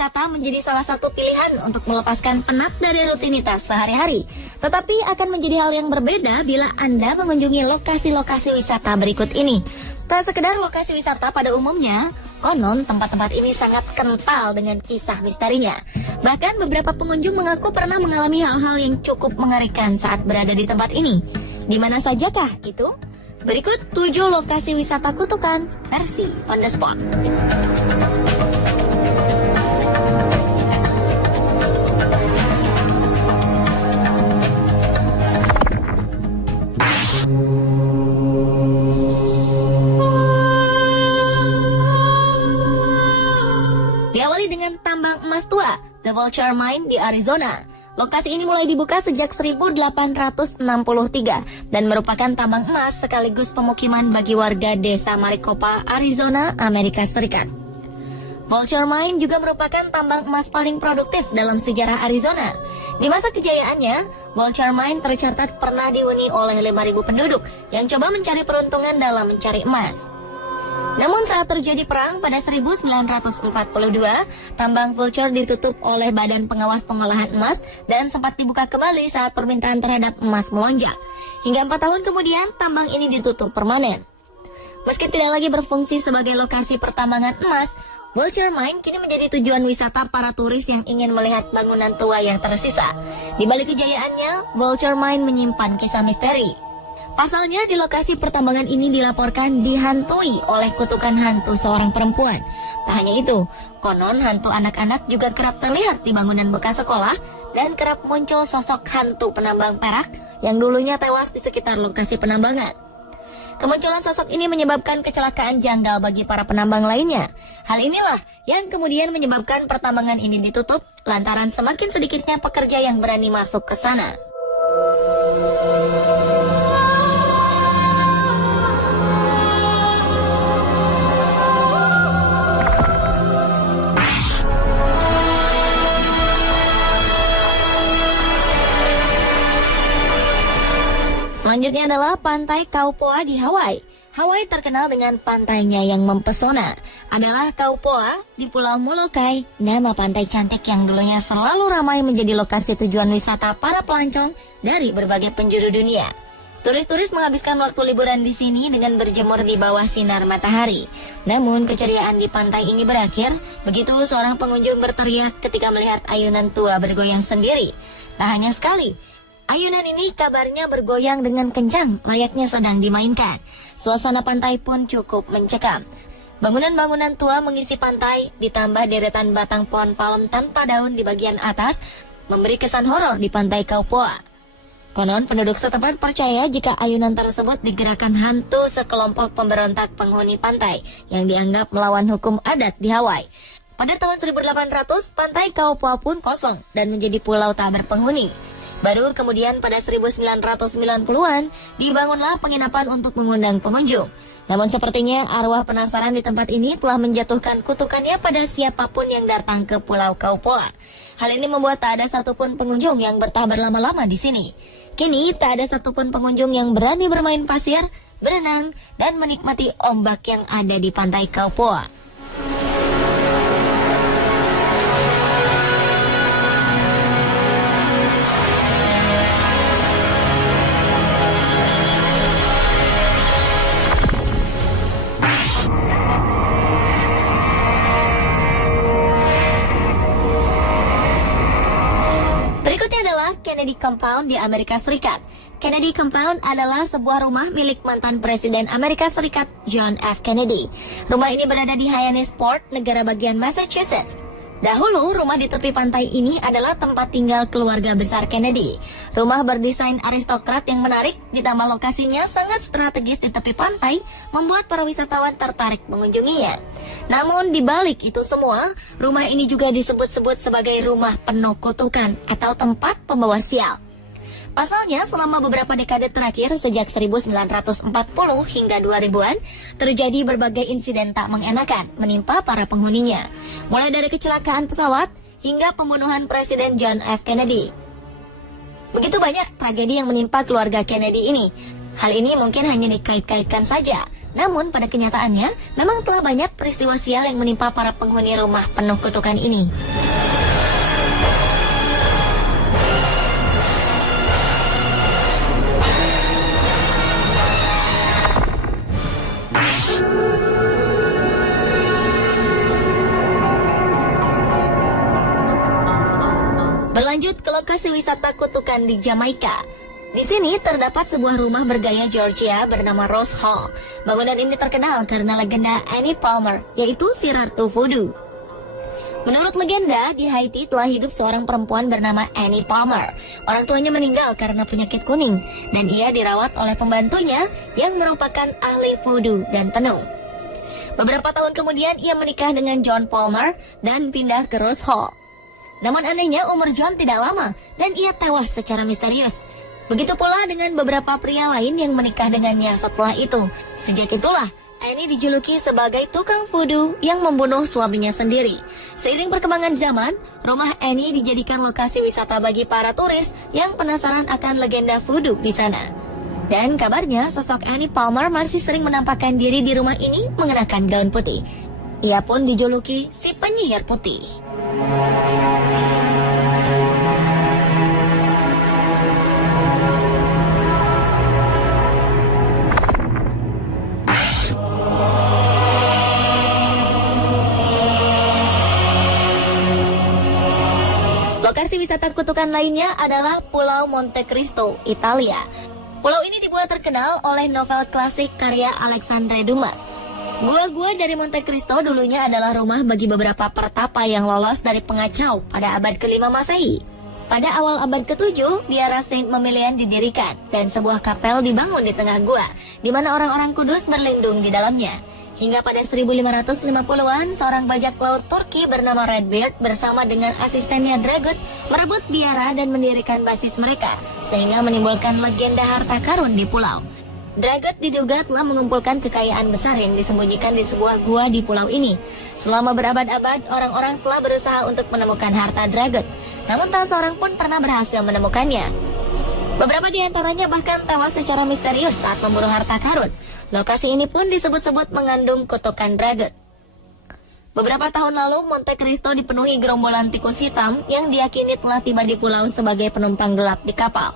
wisata menjadi salah satu pilihan untuk melepaskan penat dari rutinitas sehari-hari. Tetapi akan menjadi hal yang berbeda bila Anda mengunjungi lokasi-lokasi wisata berikut ini. Tak sekedar lokasi wisata pada umumnya, konon tempat-tempat ini sangat kental dengan kisah misterinya. Bahkan beberapa pengunjung mengaku pernah mengalami hal-hal yang cukup mengerikan saat berada di tempat ini. Di mana sajakah itu? Berikut 7 lokasi wisata kutukan versi on the spot. Diawali dengan tambang emas tua, The Vulture Mine di Arizona. Lokasi ini mulai dibuka sejak 1863 dan merupakan tambang emas sekaligus pemukiman bagi warga desa Maricopa, Arizona, Amerika Serikat. Vulture Mine juga merupakan tambang emas paling produktif dalam sejarah Arizona. Di masa kejayaannya, Vulture Mine tercatat pernah dihuni oleh 5.000 penduduk yang coba mencari peruntungan dalam mencari emas. Namun saat terjadi perang pada 1942, tambang Vulture ditutup oleh Badan Pengawas Pengolahan Emas dan sempat dibuka kembali saat permintaan terhadap emas melonjak. Hingga 4 tahun kemudian, tambang ini ditutup permanen. Meski tidak lagi berfungsi sebagai lokasi pertambangan emas, Vulture Mine kini menjadi tujuan wisata para turis yang ingin melihat bangunan tua yang tersisa. Di balik kejayaannya, Vulture Mine menyimpan kisah misteri. Pasalnya, di lokasi pertambangan ini dilaporkan dihantui oleh kutukan hantu seorang perempuan. Tak hanya itu, konon hantu anak-anak juga kerap terlihat di bangunan bekas sekolah dan kerap muncul sosok hantu penambang perak yang dulunya tewas di sekitar lokasi penambangan. Kemunculan sosok ini menyebabkan kecelakaan janggal bagi para penambang lainnya. Hal inilah yang kemudian menyebabkan pertambangan ini ditutup lantaran semakin sedikitnya pekerja yang berani masuk ke sana. Selanjutnya adalah Pantai Kaupoa di Hawaii. Hawaii terkenal dengan pantainya yang mempesona. Adalah Kaupoa di Pulau Molokai, nama pantai cantik yang dulunya selalu ramai menjadi lokasi tujuan wisata para pelancong dari berbagai penjuru dunia. Turis-turis menghabiskan waktu liburan di sini dengan berjemur di bawah sinar matahari. Namun keceriaan di pantai ini berakhir begitu seorang pengunjung berteriak ketika melihat ayunan tua bergoyang sendiri. Tak hanya sekali, ayunan ini kabarnya bergoyang dengan kencang, layaknya sedang dimainkan. Suasana pantai pun cukup mencekam. Bangunan-bangunan tua mengisi pantai, ditambah deretan batang pohon palem tanpa daun di bagian atas, memberi kesan horor di Pantai Kaupoa. Konon penduduk setempat percaya jika ayunan tersebut digerakkan hantu sekelompok pemberontak penghuni pantai yang dianggap melawan hukum adat di Hawaii. Pada tahun 1800, Pantai Kaupoa pun kosong dan menjadi pulau tak berpenghuni. Baru kemudian pada 1990-an dibangunlah penginapan untuk mengundang pengunjung. Namun sepertinya arwah penasaran di tempat ini telah menjatuhkan kutukannya pada siapapun yang datang ke Pulau Kaupoa. Hal ini membuat tak ada satupun pengunjung yang betah berlama-lama di sini. Kini tak ada satupun pengunjung yang berani bermain pasir, berenang, dan menikmati ombak yang ada di Pantai Kaupoa. Kennedy Compound di Amerika Serikat. Kennedy Compound adalah sebuah rumah milik mantan Presiden Amerika Serikat John F. Kennedy. Rumah ini berada di Hyannisport, negara bagian Massachusetts. Dahulu, rumah di tepi pantai ini adalah tempat tinggal keluarga besar Kennedy. Rumah berdesain aristokrat yang menarik, ditambah lokasinya sangat strategis di tepi pantai, membuat para wisatawan tertarik mengunjunginya. Namun di balik itu semua, rumah ini juga disebut-sebut sebagai rumah penuh kutukan atau tempat pembawa sial. Pasalnya, selama beberapa dekade terakhir sejak 1940 hingga 2000-an, terjadi berbagai insiden tak mengenakan menimpa para penghuninya. Mulai dari kecelakaan pesawat hingga pembunuhan Presiden John F. Kennedy. Begitu banyak tragedi yang menimpa keluarga Kennedy ini. Hal ini mungkin hanya dikait-kaitkan saja. Namun pada kenyataannya, memang telah banyak peristiwa sial yang menimpa para penghuni rumah penuh kutukan ini. Berlanjut ke lokasi wisata kutukan di Jamaika. Di sini terdapat sebuah rumah bergaya Georgia bernama Rose Hall. Bangunan ini terkenal karena legenda Annie Palmer, yaitu si Ratu Voodoo. Menurut legenda, di Haiti telah hidup seorang perempuan bernama Annie Palmer. Orang tuanya meninggal karena penyakit kuning, dan ia dirawat oleh pembantunya yang merupakan ahli voodoo dan tenung. Beberapa tahun kemudian, ia menikah dengan John Palmer dan pindah ke Rose Hall. Namun anehnya, umur John tidak lama, dan ia tewas secara misterius. Begitu pula dengan beberapa pria lain yang menikah dengannya setelah itu. Sejak itulah, Annie dijuluki sebagai tukang voodoo yang membunuh suaminya sendiri. Seiring perkembangan zaman, rumah Annie dijadikan lokasi wisata bagi para turis yang penasaran akan legenda voodoo di sana. Dan kabarnya, sosok Annie Palmer masih sering menampakkan diri di rumah ini mengenakan gaun putih. Ia pun dijuluki si penyihir putih. Lokasi wisata kutukan lainnya adalah Pulau Monte Cristo, Italia. Pulau ini dibuat terkenal oleh novel klasik karya Alexandre Dumas. Gua-gua dari Monte Cristo dulunya adalah rumah bagi beberapa pertapa yang lolos dari pengacau pada abad ke-5 Masehi. Pada awal abad ke-7, biara Saint Memilian didirikan dan sebuah kapel dibangun di tengah gua, di mana orang-orang kudus berlindung di dalamnya. Hingga pada 1550-an, seorang bajak laut Turki bernama Redbeard bersama dengan asistennya Dragut merebut biara dan mendirikan basis mereka, sehingga menimbulkan legenda harta karun di pulau. Dragut diduga telah mengumpulkan kekayaan besar yang disembunyikan di sebuah gua di pulau ini. Selama berabad-abad, orang-orang telah berusaha untuk menemukan harta Dragut, namun tak seorang pun pernah berhasil menemukannya. Beberapa di antaranya bahkan tewas secara misterius saat memburu harta karun. Lokasi ini pun disebut-sebut mengandung kutukan Dragut. Beberapa tahun lalu, Monte Cristo dipenuhi gerombolan tikus hitam yang diyakini telah tiba di pulau sebagai penumpang gelap di kapal.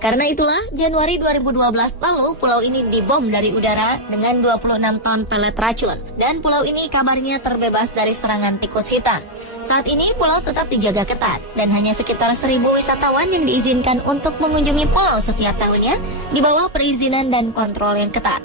Karena itulah, Januari 2012 lalu, pulau ini dibom dari udara dengan 26 ton pelet racun. Dan pulau ini kabarnya terbebas dari serangan tikus hitam. Saat ini, pulau tetap dijaga ketat, dan hanya sekitar 1.000 wisatawan yang diizinkan untuk mengunjungi pulau setiap tahunnya, di bawah perizinan dan kontrol yang ketat.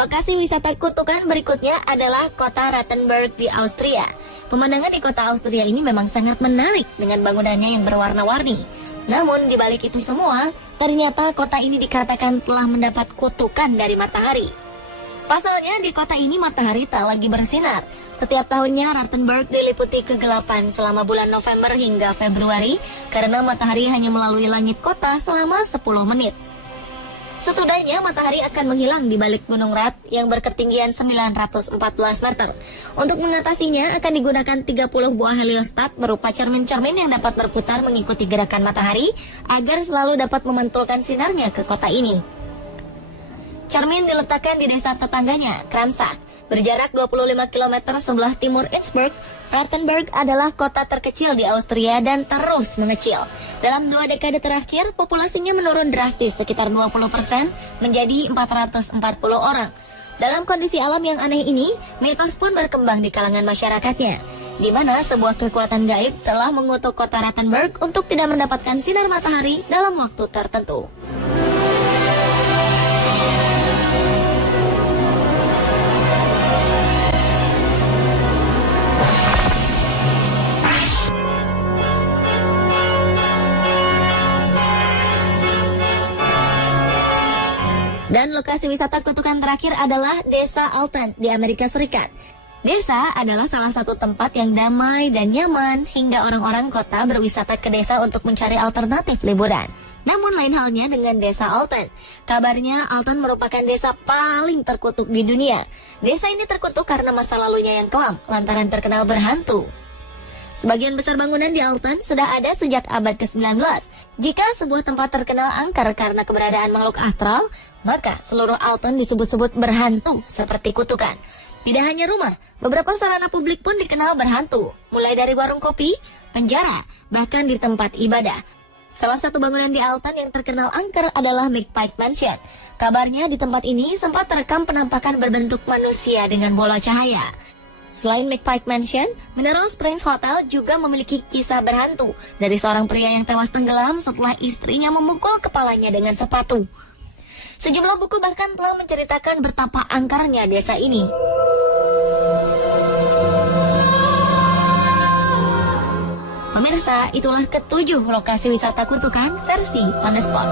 Lokasi wisata kutukan berikutnya adalah kota Rattenberg di Austria. Pemandangan di kota Austria ini memang sangat menarik dengan bangunannya yang berwarna-warni. Namun di balik itu semua, ternyata kota ini dikatakan telah mendapat kutukan dari matahari. Pasalnya di kota ini matahari tak lagi bersinar. Setiap tahunnya Rattenberg diliputi kegelapan selama bulan November hingga Februari karena matahari hanya melalui langit kota selama 10 menit. Sesudahnya, matahari akan menghilang di balik Gunung Rat yang berketinggian 914 meter. Untuk mengatasinya, akan digunakan 30 buah heliostat berupa cermin-cermin yang dapat berputar mengikuti gerakan matahari agar selalu dapat memantulkan sinarnya ke kota ini. Cermin diletakkan di desa tetangganya, Kramsak. Berjarak 25 km sebelah timur Innsbruck, Rattenberg adalah kota terkecil di Austria dan terus mengecil. Dalam 2 dekade terakhir, populasinya menurun drastis sekitar 20% menjadi 440 orang. Dalam kondisi alam yang aneh ini, mitos pun berkembang di kalangan masyarakatnya, di mana sebuah kekuatan gaib telah mengutuk kota Rattenberg untuk tidak mendapatkan sinar matahari dalam waktu tertentu. Dan lokasi wisata kutukan terakhir adalah Desa Alton di Amerika Serikat. Desa adalah salah satu tempat yang damai dan nyaman hingga orang-orang kota berwisata ke desa untuk mencari alternatif liburan. Namun lain halnya dengan desa Alton. Kabarnya Alton merupakan desa paling terkutuk di dunia. Desa ini terkutuk karena masa lalunya yang kelam, lantaran terkenal berhantu. Sebagian besar bangunan di Alton sudah ada sejak abad ke-19. Jika sebuah tempat terkenal angker karena keberadaan makhluk astral, maka seluruh Alton disebut-sebut berhantu seperti kutukan. Tidak hanya rumah, beberapa sarana publik pun dikenal berhantu, mulai dari warung kopi, penjara, bahkan di tempat ibadah. Salah satu bangunan di Alton yang terkenal angker adalah McPike Mansion. Kabarnya di tempat ini sempat terekam penampakan berbentuk manusia dengan bola cahaya. Selain McPike Mansion, Mineral Springs Hotel juga memiliki kisah berhantu dari seorang pria yang tewas tenggelam setelah istrinya memukul kepalanya dengan sepatu. Sejumlah buku bahkan telah menceritakan betapa angkernya desa ini. Pemirsa, itulah ketujuh lokasi wisata kutukan versi On The Spot.